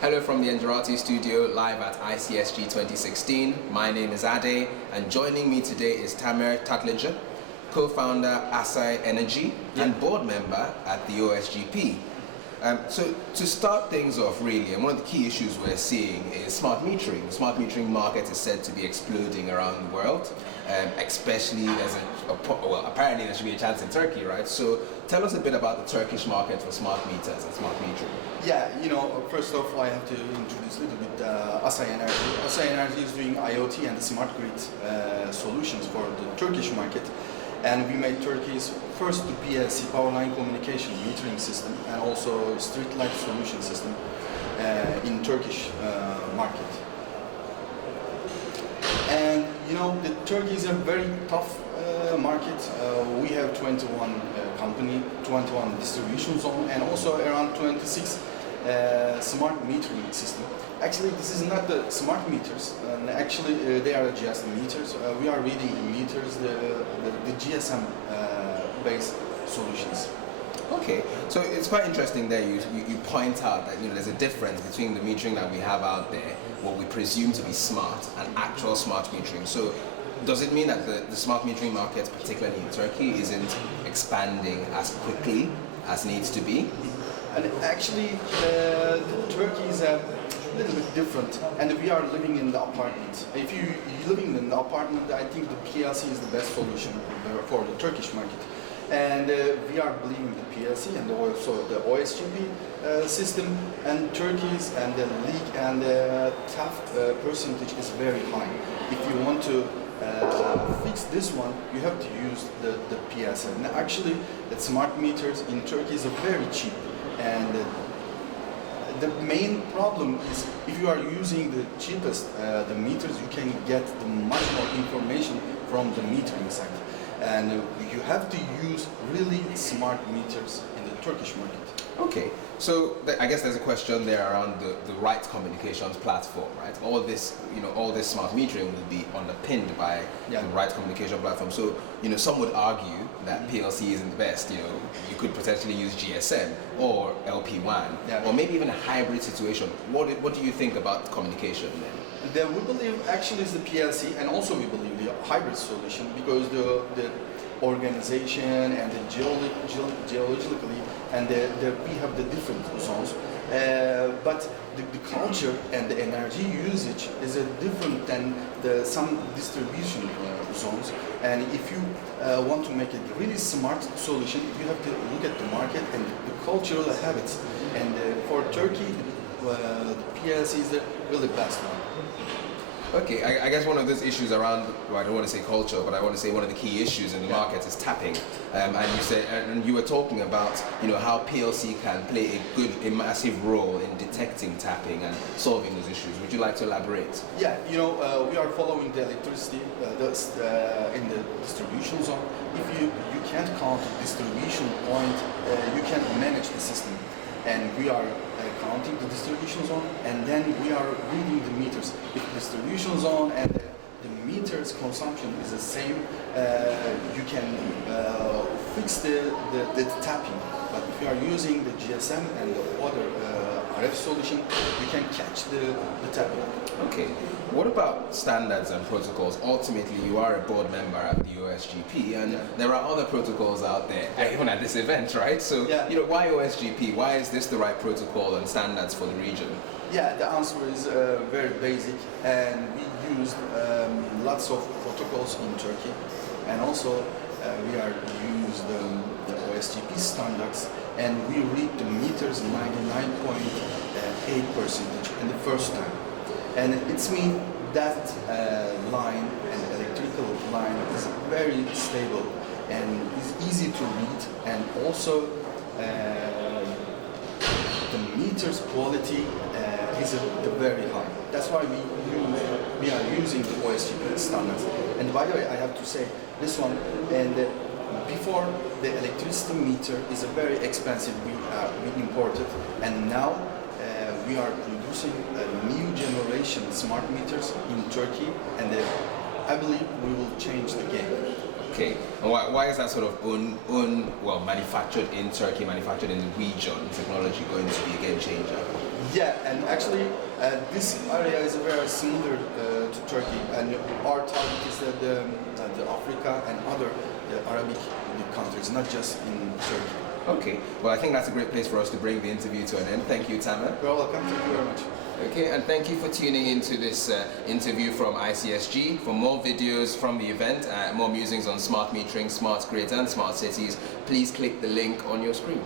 Hello from the Engerati studio, live at ICSG 2016. My name is aSAY, and joining me today is Tamer Tatlici, co-founder aSAY Energy and board member at the OSGP. So to start things off really, and one of the key issues we're seeing is smart metering. The smart metering market is said to be exploding around the world, especially well, apparently there should be a chance in Turkey, right? So tell us a bit about the Turkish market for smart meters and smart metering. Yeah, first off, I have to introduce a little bit aSAY Energy. aSAY Energy is doing IoT and smart grid solutions for the Turkish market. And we made Turkey's first PLC, power line communication metering system, and also street light solution system in Turkish market. And the Turkey is a very tough market. We have 21 company, 21 distribution zone, and also around 26 smart metering system. Actually, this is not the smart meters, and actually they are just meters. We are reading the meters, the GSM based solutions. Okay, so it's quite interesting there you point out that there's a difference between the metering that we have out there, what we presume to be smart, and actual smart metering. So does it mean that the smart metering market, particularly in Turkey, isn't expanding as quickly as needs to be? And actually, Turkey is a little bit different, and we are living in the apartment. If you're living in the apartment, I think the PLC is the best solution for the Turkish market. And we are believing the PLC and also the OSGP system, and Turkey's and the leak and the theft percentage is very high. If you want to fix this one, you have to use the PLC. And actually, the smart meters in Turkey is very cheap. And the main problem is if you are using the cheapest the meters, you can get the much more information from the metering side. And you have to use really smart meters in the Turkish market. Okay, so I guess there's a question there around the right communications platform, right? All this smart metering will be underpinned by the right communication platform. So, some would argue that PLC isn't the best. You could potentially use GSM or LP1, or maybe even a hybrid situation. What do you think about communication then? We believe actually is the PLC, and also we believe the hybrid solution, because the organization and the geologically, and we have the different zones, but the culture and the energy usage is different than some distribution zones. And if you want to make a really smart solution, you have to look at the market and the cultural habits. And for Turkey, the PLC is the really best one. Okay, I guess one of those issues around, well, I don't want to say culture, but I want to say one of the key issues in the market is tapping. And you said, and you were talking about, how PLC can play a massive role in detecting tapping and solving those issues. Would you like to elaborate? Yeah, we are following the electricity in the distribution zone. If you can't count the distribution point, you can't manage the system. And we are counting the distribution zone, and then we are reading the meters. If the distribution zone and the meters consumption is the same, you can fix the tapping. But if you are using the GSM and the other RF solution, you can catch the tapping. Okay. What about standards and protocols? Ultimately, you are a board member at the OSGP, and there are other protocols out there, even at this event, right? So, why OSGP? Why is this the right protocol and standards for the region? Yeah, the answer is very basic, and we used lots of protocols in Turkey, and also we are used the OSGP standards, and we read the meters 99.8% in the first time. And it's mean that line and electrical line is very stable and is easy to read, and also the meters quality is very high. That's why we are using the OSGP standards. And by the way, I have to say this one, and before the electricity meter is a very expensive, we imported, and now we are producing a new generation smart meters in Turkey, and I believe we will change the game. Okay, and why is that sort of manufactured in Turkey, manufactured in the region technology going to be a game changer? Yeah, and actually this area is very similar to Turkey, and our target is that the Africa and other Arabic countries, not just in Turkey. Okay, well I think that's a great place for us to bring the interview to an end. Thank you, Tamer. You're welcome, thank you very much. Okay, and thank you for tuning into this interview from ICSG. For more videos from the event, more musings on smart metering, smart grids and smart cities, please click the link on your screen.